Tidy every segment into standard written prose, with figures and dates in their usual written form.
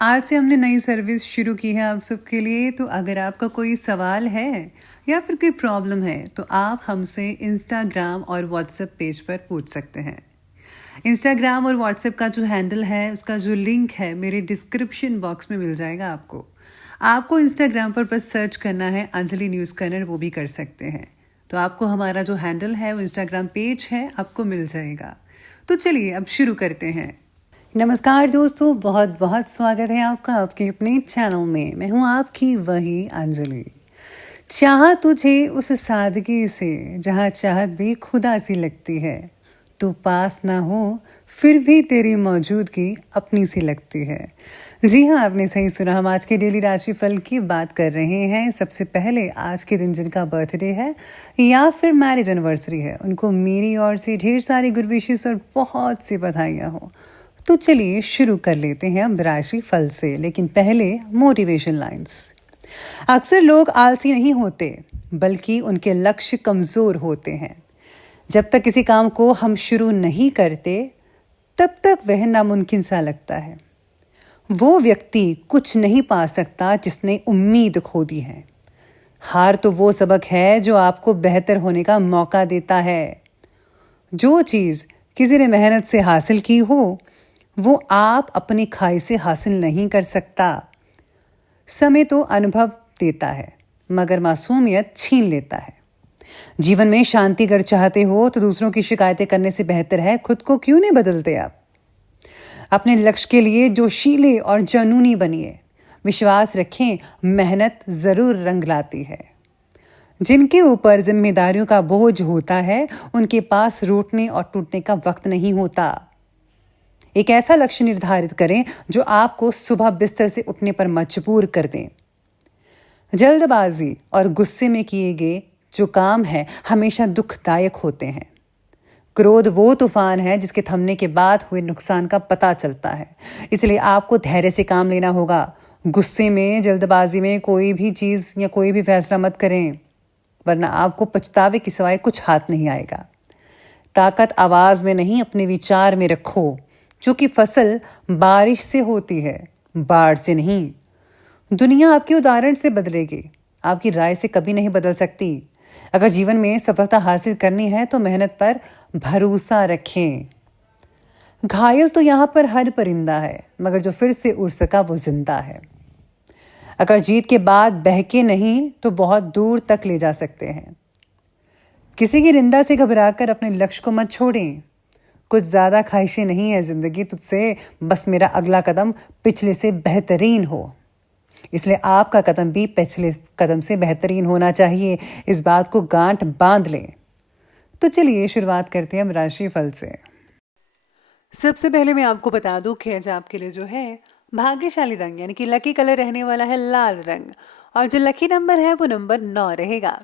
आज से हमने नई सर्विस शुरू की है आप सबके लिए। तो अगर आपका कोई सवाल है या फिर कोई प्रॉब्लम है तो आप हमसे इंस्टाग्राम और व्हाट्सएप पेज पर पूछ सकते हैं। इंस्टाग्राम और व्हाट्सएप का जो हैंडल है उसका जो लिंक है मेरे डिस्क्रिप्शन बॉक्स में मिल जाएगा आपको। आपको इंस्टाग्राम पर बस सर्च करना है अंजलि न्यूज़ कॉर्नर, वो भी कर सकते हैं। तो आपको हमारा जो हैंडल है वो इंस्टाग्राम पेज है, आपको मिल जाएगा। तो चलिए अब शुरू करते हैं। नमस्कार दोस्तों, बहुत बहुत स्वागत है आपका आपके अपने चैनल में। मैं हूँ आपकी वही अंजलि। चाहा तुझे उस सादगी से जहाँ चाहत भी खुदा सी लगती है, तू पास ना हो फिर भी तेरी मौजूदगी अपनी सी लगती है। जी हाँ, आपने सही सुना। हम आज के डेली राशिफल की बात कर रहे हैं। सबसे पहले आज के दिन जिनका बर्थडे है या फिर मैरिज एनिवर्सरी है, उनको मेरी ओर से ढेर सारी गुड विशेस और बहुत सी बधाइयाँ हो। तो चलिए शुरू कर लेते हैं अब राशि फल से, लेकिन पहले मोटिवेशन लाइंस। अक्सर लोग आलसी नहीं होते बल्कि उनके लक्ष्य कमज़ोर होते हैं। जब तक किसी काम को हम शुरू नहीं करते तब तक वह नामुमकिन सा लगता है। वो व्यक्ति कुछ नहीं पा सकता जिसने उम्मीद खो दी है। हार तो वो सबक है जो आपको बेहतर होने का मौका देता है। जो चीज़ किसी ने मेहनत से हासिल की हो वो आप अपनी खाई से हासिल नहीं कर सकता। समय तो अनुभव देता है मगर मासूमियत छीन लेता है। जीवन में शांति अगर चाहते हो तो दूसरों की शिकायतें करने से बेहतर है खुद को क्यों नहीं बदलते आप। अपने लक्ष्य के लिए जोशीले और जुनूनी बनिए। विश्वास रखें, मेहनत ज़रूर रंग लाती है। जिनके ऊपर जिम्मेदारियों का बोझ होता है उनके पास रूठने और टूटने का वक्त नहीं होता। एक ऐसा लक्ष्य निर्धारित करें जो आपको सुबह बिस्तर से उठने पर मजबूर कर दें। जल्दबाजी और गुस्से में किए गए जो काम है हमेशा दुखदायक होते हैं। क्रोध वो तूफान है जिसके थमने के बाद हुए नुकसान का पता चलता है। इसलिए आपको धैर्य से काम लेना होगा। गुस्से में, जल्दबाजी में कोई भी चीज़ या कोई भी फैसला मत करें, वरना आपको पछतावे के सिवाय कुछ हाथ नहीं आएगा। ताकत आवाज़ में नहीं, अपने विचार में रखो। जो कि फसल बारिश से होती है, बाढ़ से नहीं। दुनिया आपके उदाहरण से बदलेगी, आपकी राय से कभी नहीं बदल सकती। अगर जीवन में सफलता हासिल करनी है तो मेहनत पर भरोसा रखें। घायल तो यहाँ पर हर परिंदा है, मगर जो फिर से उड़ सका वो जिंदा है। अगर जीत के बाद बहके नहीं तो बहुत दूर तक ले जा सकते हैं। किसी की निंदा से घबराकर अपने लक्ष्य को मत छोड़ें। कुछ ज़्यादा ख्वाहिशें नहीं है ज़िंदगी तुझसे, बस मेरा अगला कदम पिछले से बेहतरीन हो। इसलिए आपका कदम भी पिछले कदम से बेहतरीन होना चाहिए। इस बात को गांठ बांध लें। तो चलिए शुरुआत करते हैं अब राशि फल से। सबसे पहले मैं आपको बता दूं कि आज आपके लिए जो है भाग्यशाली रंग यानी कि लकी कलर रहने वाला है लाल रंग, और जो लकी नंबर है वो नंबर 9 रहेगा।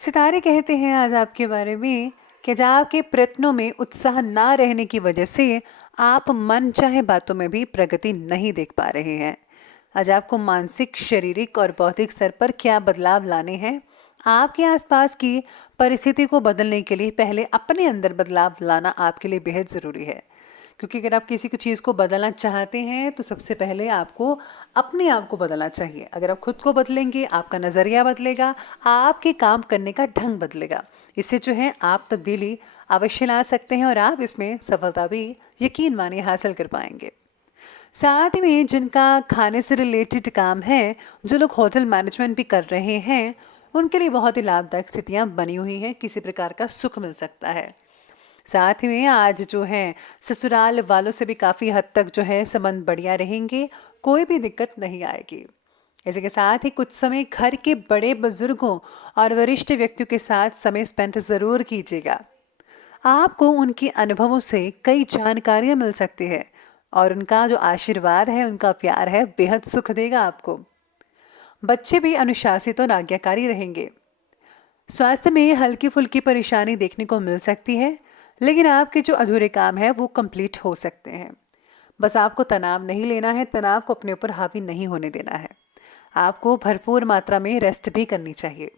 सितारे कहते हैं आज आपके बारे में कि जब आपके प्रयत्नों में उत्साह ना रहने की वजह से आप मन चाहे बातों में भी प्रगति नहीं देख पा रहे हैं। आज आपको मानसिक, शारीरिक और बौद्धिक स्तर पर क्या बदलाव लाने हैं। आपके आसपास की परिस्थिति को बदलने के लिए पहले अपने अंदर बदलाव लाना आपके लिए बेहद ज़रूरी है। क्योंकि अगर आप किसी चीज़ को बदलना चाहते हैं तो सबसे पहले आपको अपने आप को बदलना चाहिए। अगर आप खुद को बदलेंगे, आपका नज़रिया बदलेगा, आपके काम करने का ढंग बदलेगा। इससे जो है आप तब्दीली अवश्य ला सकते हैं और आप इसमें सफलता भी यकीन मानिए हासिल कर पाएंगे। साथ ही में जिनका खाने से रिलेटेड काम है, जो लोग होटल मैनेजमेंट भी कर रहे हैं, उनके लिए बहुत ही लाभदायक स्थितियाँ बनी हुई हैं। किसी प्रकार का सुख मिल सकता है। साथ ही में आज जो है ससुराल वालों से भी काफ़ी हद तक जो है संबंध बढ़िया रहेंगे, कोई भी दिक्कत नहीं आएगी। इसी के साथ ही कुछ समय घर के बड़े बुजुर्गों और वरिष्ठ व्यक्तियों के साथ समय स्पेंड ज़रूर कीजिएगा। आपको उनके अनुभवों से कई जानकारियाँ मिल सकती है और उनका जो आशीर्वाद है, उनका प्यार है, बेहद सुख देगा आपको। बच्चे भी अनुशासित और आज्ञाकारी रहेंगे। स्वास्थ्य में हल्की फुल्की परेशानी देखने को मिल सकती है, लेकिन आपके जो अधूरे काम है वो कंप्लीट हो सकते हैं। बस आपको तनाव नहीं लेना है, तनाव को अपने ऊपर हावी नहीं होने देना है। आपको भरपूर मात्रा में रेस्ट भी करनी चाहिए।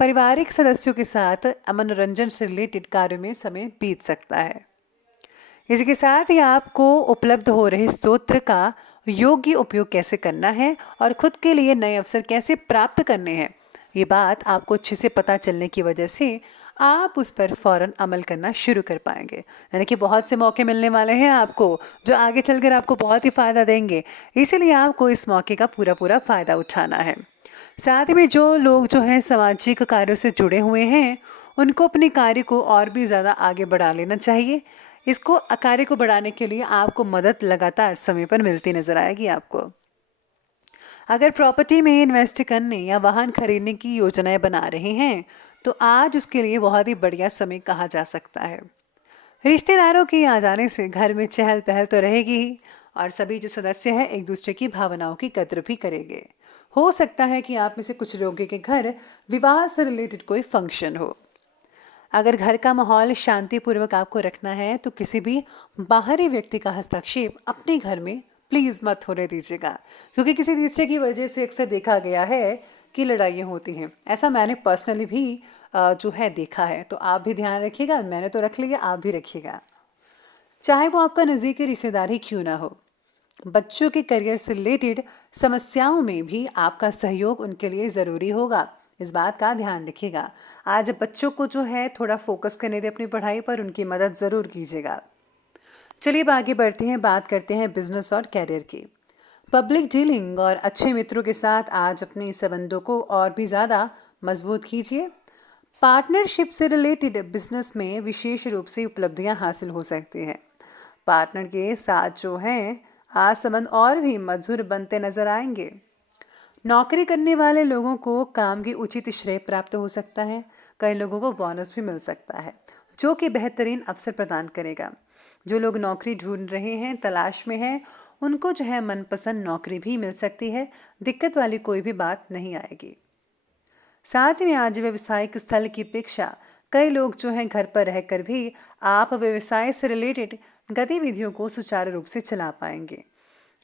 पारिवारिक सदस्यों के साथ मनोरंजन से रिलेटेड कार्यों में समय बीत सकता है। इसके साथ ही आपको उपलब्ध हो रहे स्तोत्र का योग्य उपयोग कैसे करना है और खुद के लिए नए अवसर कैसे प्राप्त करने हैं, ये बात आपको अच्छे से पता चलने की वजह से आप उस पर फौरन अमल करना शुरू कर पाएंगे। यानी कि बहुत से मौके मिलने वाले हैं आपको जो आगे चलकर आपको बहुत ही फ़ायदा देंगे, इसीलिए आपको इस मौके का पूरा पूरा फ़ायदा उठाना है। साथ ही में जो लोग जो हैं सामाजिक कार्यों से जुड़े हुए हैं, उनको अपने कार्य को और भी ज़्यादा आगे बढ़ा लेना चाहिए। इसको कार्य को बढ़ाने के लिए आपको मदद लगातार समय पर मिलती नजर आएगी आपको। अगर प्रॉपर्टी में इन्वेस्ट करने या वाहन खरीदने की योजनाएं बना रहे हैं तो आज उसके लिए बहुत ही बढ़िया समय कहा जा सकता है। रिश्तेदारों के आ जाने से घर में चहल पहल तो रहेगी ही और सभी जो सदस्य हैं एक दूसरे की भावनाओं की कद्र भी करेंगे। हो सकता है कि आप में से कुछ लोगों के घर विवाह से रिलेटेड कोई फंक्शन हो। अगर घर का माहौल शांतिपूर्वक आपको रखना है तो किसी भी बाहरी व्यक्ति का हस्तक्षेप अपने घर में प्लीज़ मत होने दीजिएगा, क्योंकि किसी तीसरे की वजह से अक्सर देखा गया है कि लड़ाइयाँ होती हैं। ऐसा मैंने पर्सनली भी जो है देखा है, तो आप भी ध्यान रखिएगा। मैंने तो रख लिया, आप भी रखिएगा। चाहे वो आपका नज़दीकी रिश्तेदार ही क्यों ना हो, बच्चों के करियर से रिलेटेड समस्याओं में भी आपका सहयोग उनके लिए ज़रूरी होगा। इस बात का ध्यान रखिएगा। आज बच्चों को जो है थोड़ा फोकस करने दें अपनी पढ़ाई पर, उनकी मदद ज़रूर कीजिएगा। चलिए अब आगे बढ़ते हैं, बात करते हैं बिजनेस और कैरियर की। पब्लिक डीलिंग और अच्छे मित्रों के साथ आज अपने संबंधों को और भी ज़्यादा मजबूत कीजिए। पार्टनरशिप से रिलेटेड बिजनेस में विशेष रूप से उपलब्धियां हासिल हो सकती हैं। पार्टनर के साथ जो हैं आज संबंध और भी मधुर बनते नजर आएंगे। नौकरी करने वाले लोगों को काम की उचित श्रेय प्राप्त हो सकता है। कई लोगों को बोनस भी मिल सकता है जो कि बेहतरीन अवसर प्रदान करेगा। जो लोग नौकरी ढूंढ रहे हैं, तलाश में हैं, उनको जो है मनपसंद नौकरी भी मिल सकती है। दिक्कत वाली कोई भी बात नहीं आएगी। साथ में आज व्यवसायिक स्थल की अपेक्षा कई लोग जो हैं घर पर रहकर भी आप व्यवसाय से रिलेटेड गतिविधियों को सुचारू रूप से चला पाएंगे।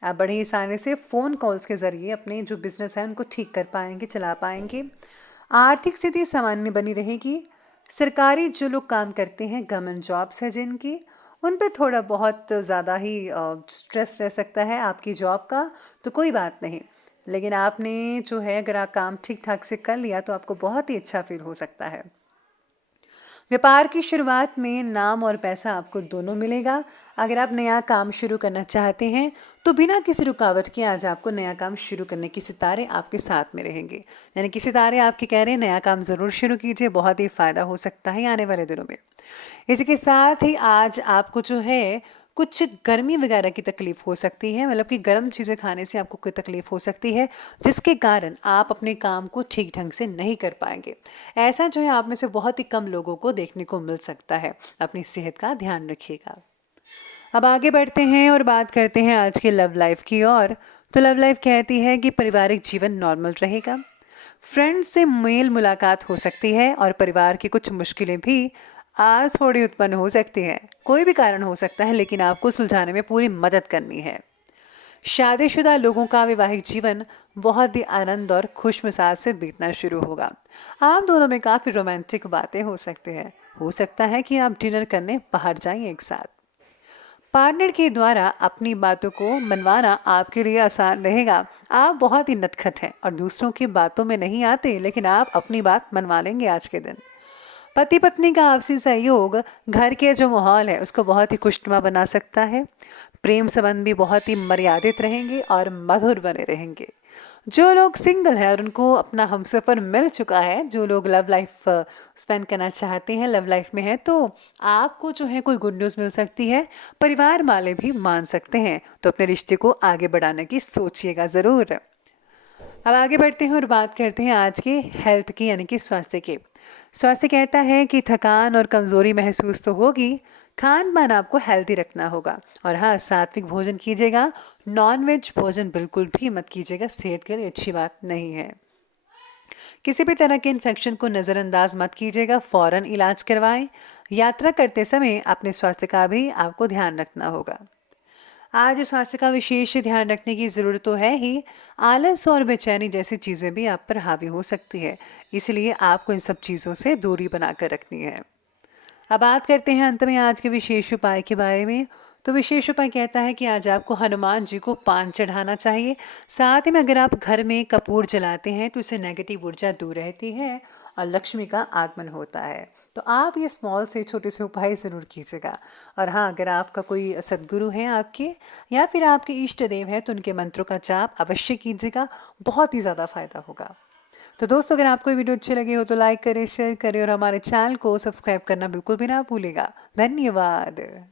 आप बड़ी आसानी से फ़ोन कॉल्स के ज़रिए अपने जो बिजनेस है उनको ठीक कर पाएंगे, चला पाएंगे। आर्थिक स्थिति सामान्य बनी रहेगी। सरकारी जो लोग काम करते हैं, गवर्नमेंट जॉब्स है जिनकी, उन पे थोड़ा बहुत ज़्यादा ही स्ट्रेस रह सकता है आपकी जॉब का, तो कोई बात नहीं। लेकिन आपने जो है अगर आप काम ठीक ठाक से कर लिया तो आपको बहुत ही अच्छा फील हो सकता है। व्यापार की शुरुआत में नाम और पैसा आपको दोनों मिलेगा। अगर आप नया काम शुरू करना चाहते हैं तो बिना किसी रुकावट के आज आपको नया काम शुरू करने की सितारे आपके साथ में रहेंगे। यानी कि सितारे आपके कह रहे हैं नया काम ज़रूर शुरू कीजिए, बहुत ही फ़ायदा हो सकता है आने वाले दिनों में। इसी के साथ ही आज आपको जो है कुछ गर्मी वगैरह की तकलीफ हो सकती है, मतलब कि गर्म चीज़ें खाने से आपको कोई तकलीफ हो सकती है जिसके कारण आप अपने काम को ठीक ढंग से नहीं कर पाएंगे। ऐसा जो है आप में से बहुत ही कम लोगों को देखने को मिल सकता है। अपनी सेहत का ध्यान रखिएगा। अब आगे बढ़ते हैं और बात करते हैं आज के लव लाइफ की ओर। तो लव लाइफ कहती है कि पारिवारिक जीवन नॉर्मल रहेगा। फ्रेंड्स से मेल मुलाकात हो सकती है और परिवार की कुछ मुश्किलें भी आज थोड़ी उत्पन्न हो सकती हैं। कोई भी कारण हो सकता है, लेकिन आपको सुलझाने में पूरी मदद करनी है। शादीशुदा लोगों का वैवाहिक जीवन बहुत ही आनंद और खुशमिजाज से बीतना शुरू होगा। आप दोनों में काफ़ी रोमांटिक बातें हो सकती हैं। हो सकता है कि आप डिनर करने बाहर जाएं एक साथ। पार्टनर के द्वारा अपनी बातों को मनवाना आपके लिए आसान रहेगा। आप बहुत ही नटखट हैं और दूसरों की बातों में नहीं आते, लेकिन आप अपनी बात मनवा लेंगे आज के दिन। पति पत्नी का आपसी सहयोग घर के जो माहौल है उसको बहुत ही खुशनुमा बना सकता है। प्रेम संबंध भी बहुत ही मर्यादित रहेंगे और मधुर बने रहेंगे। जो लोग सिंगल हैं और उनको अपना हमसफ़र मिल चुका है, जो लोग लव लाइफ स्पेंड करना चाहते हैं, लव लाइफ में है, तो आपको जो है कोई गुड न्यूज़ मिल सकती है। परिवार वाले भी मान सकते हैं, तो अपने रिश्ते को आगे बढ़ाने की सोचिएगा ज़रूर। अब आगे बढ़ते हैं और बात करते हैं आज के हेल्थ की, यानी कि स्वास्थ्य की। स्वास्थ्य कहता है कि थकान और कमज़ोरी महसूस तो होगी, खान पान आपको हेल्दी रखना होगा। और हाँ, सात्विक भोजन कीजिएगा। नॉनवेज भोजन बिल्कुल भी मत कीजिएगा, सेहत के लिए अच्छी बात नहीं है। किसी भी तरह के इन्फेक्शन को नज़रअंदाज मत कीजिएगा, फ़ौरन इलाज करवाएं। यात्रा करते समय अपने स्वास्थ्य का भी आपको ध्यान रखना होगा। आज स्वास्थ्य का विशेष ध्यान रखने की ज़रूरत तो है ही। आलस और बेचैनी जैसी चीज़ें भी आप पर हावी हो सकती है, इसलिए आपको इन सब चीज़ों से दूरी बनाकर रखनी है। अब बात करते हैं अंत में आज के विशेष उपाय के बारे में। तो विशेष उपाय कहता है कि आज आपको हनुमान जी को पान चढ़ाना चाहिए। साथ ही में अगर आप घर में कपूर जलाते हैं तो इससे नेगेटिव ऊर्जा दूर रहती है और लक्ष्मी का आगमन होता है। तो आप ये स्मॉल से छोटे से उपाय ज़रूर कीजिएगा। और हाँ, अगर आपका कोई सद्गुरु हैं आपके या फिर आपके इष्ट देव हैं तो उनके मंत्रों का जाप अवश्य कीजिएगा, बहुत ही ज़्यादा फायदा होगा। तो दोस्तों, अगर आपको ये वीडियो अच्छी लगी हो तो लाइक करें, शेयर करें और हमारे चैनल को सब्सक्राइब करना बिल्कुल भी ना भूलेगा। धन्यवाद।